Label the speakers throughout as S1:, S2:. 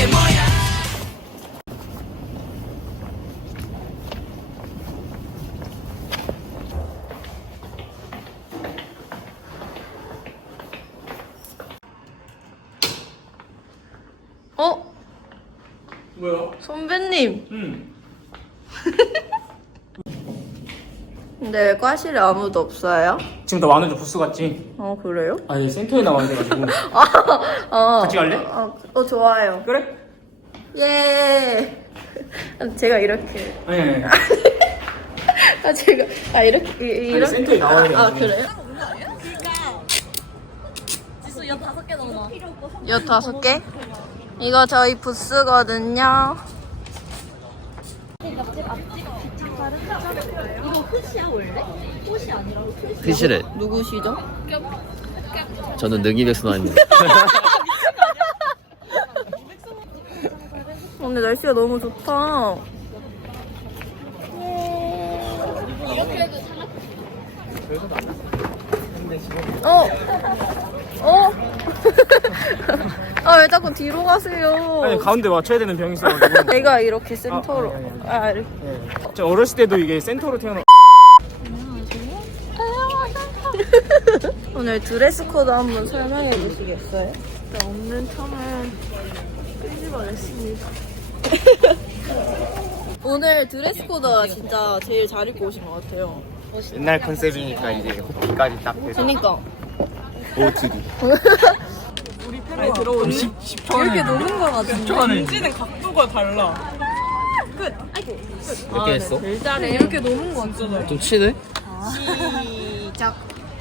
S1: 어?
S2: 뭐야?
S1: 선배님.
S2: 응.
S1: 근데 왜 과실에 아무도 없어요?
S2: 지금 나 완전 부스 같지?
S1: 그래요?
S2: 아니 센터에 나와야 돼가지고. 같이 갈래?
S1: 좋아요.
S2: 그래?
S1: 예. 제가 이렇게.
S2: 네.
S1: 제가 이렇게 이렇게.
S2: 센터에 나와야 돼가지고.
S1: 그래요?
S3: 지수 15개 넘어.
S1: 15개? 이거 저희 부스거든요.
S3: 이거 훗이야 원래? 훗이 아니라 훗이.
S4: 피실에
S1: 누구시죠?
S4: 저는 능이백순환입니다.
S1: 근데 날씨가 너무 좋다. 왜 자꾸 뒤로 가세요?
S2: 아니 가운데 맞춰야 되는 병이 있어가지고.
S1: 내가 이렇게 센터로. 이렇게.
S2: 저 어렸을 때도 이게 센터로 태어나.
S1: 오늘 드레스 코드 한번 설명해 주시겠어요? 없는 텀을 끄집어냈습니다. 오늘 드레스 코드가 진짜 제일 잘 입고 오신 것 같아요.
S5: 옛날 컨셉이니까 이제 호피까지 딱 돼서
S1: 그니까.
S5: OOTD.
S1: 아니 들어오니? 이렇게 노는 거 같은데.
S2: 던지는 각도가 달라.
S4: 이렇게 했어?
S1: 제일 잘해. 이렇게 노는 거 같잖아.
S4: 좀 치네?
S1: 시작.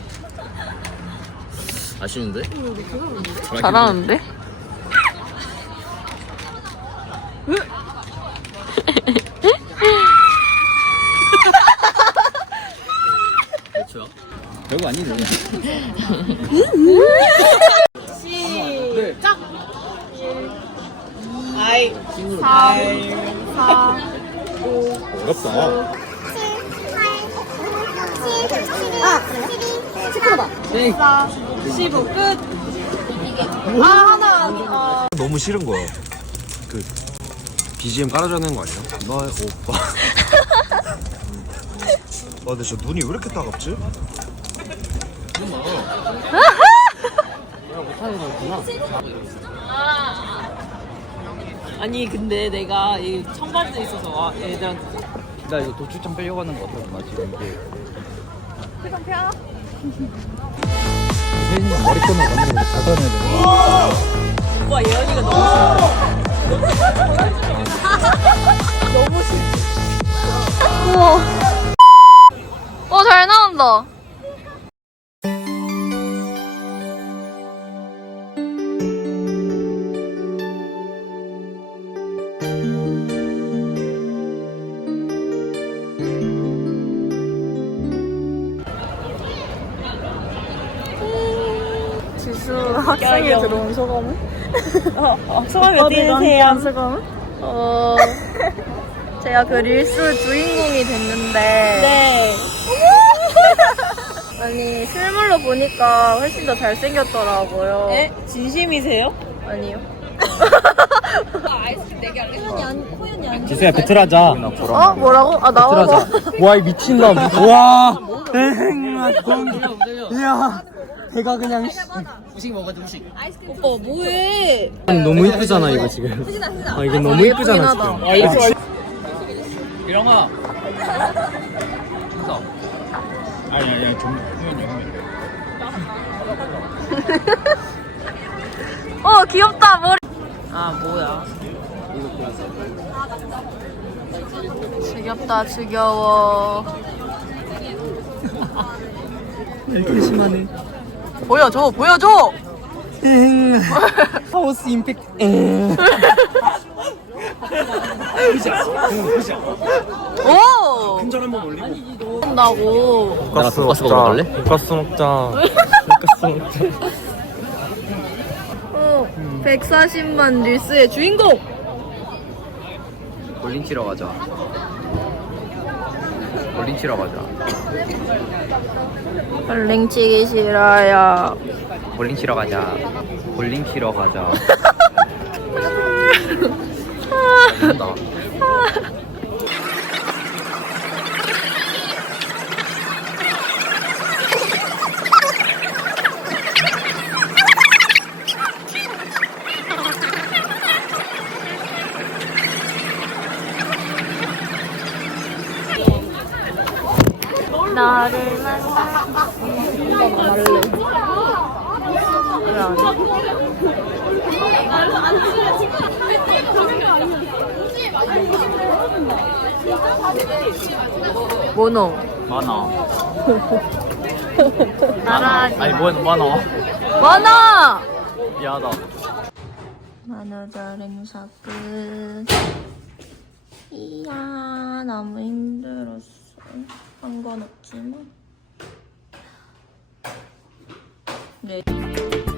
S4: 아쉬운데?
S1: 잘하는데?
S4: 그렇죠. 별거 아니네.
S1: 시작. 3,
S4: 어렵다.
S1: 15 끝. 하나.
S5: 너무 싫은 거야. 그 BGM 깔아주는 거 아니야? 너의 오빠. 근데 저 눈이 왜 이렇게 따갑지?
S6: 아니 근데 내가 이 청바지에 있어서 애들한테
S4: 나 이거 도축장 빼려고 하는 거 같아. 나 지금 이게.
S1: 표정 펴.
S4: 혜진이 머리끈을 감는 거 잘 따내야 돼.
S6: 오빠 예언이가 너무
S1: 너무 싫어. 우와. 잘 나온다. 지수 학생회 들어온 소감은?
S6: 소감이 어떻게 되세요?
S1: 소감은? 제가 그 릴스 주인공이 됐는데
S6: 네.
S1: 아니 실물로 보니까 훨씬 더 잘생겼더라고요.
S6: 네? 진심이세요?
S1: 아니요.
S2: 지수야 배틀하자.
S1: 뭐라고? 나와봐.
S2: 와 이 미친놈. 와. 이야. 배가 그냥.
S4: 후식 먹어야 돼, 후식.
S1: 오빠 뭐해?
S2: 너무 이쁘잖아 이거 지금. 이게 너무 이쁘잖아 지금.
S1: 예쁘긴
S4: 이령아.
S2: 아니 좀.
S1: 귀엽다 머리.
S6: 뭐야?
S1: 지겹다 지겨워.
S2: 이렇게 심하네.
S6: 보여줘!
S2: 하우스 임팩트.
S1: 오!
S2: 큰절 한번 올리고.
S1: 한다고.
S4: 나랑 돈가스 먹으러 갈래?
S2: 돈가스 먹자. 돈가스 먹자.
S1: 140만 릴스의 주인공.
S4: 볼링 치러 가자. 볼링 치러 가자.
S1: 볼링 치기 싫어요.
S4: 볼링 치러 가자. 볼링 치러 가자.
S5: 된다.
S1: 나를 만나. 말래. 왜안 모노.
S4: 많아.
S1: 따라하지
S4: 아니
S1: 마.
S4: 많아.
S1: 모노!
S4: 미안하다.
S1: 만우절 행사 끝. 이야, 너무 힘들었어. 한 건 없지만. 네.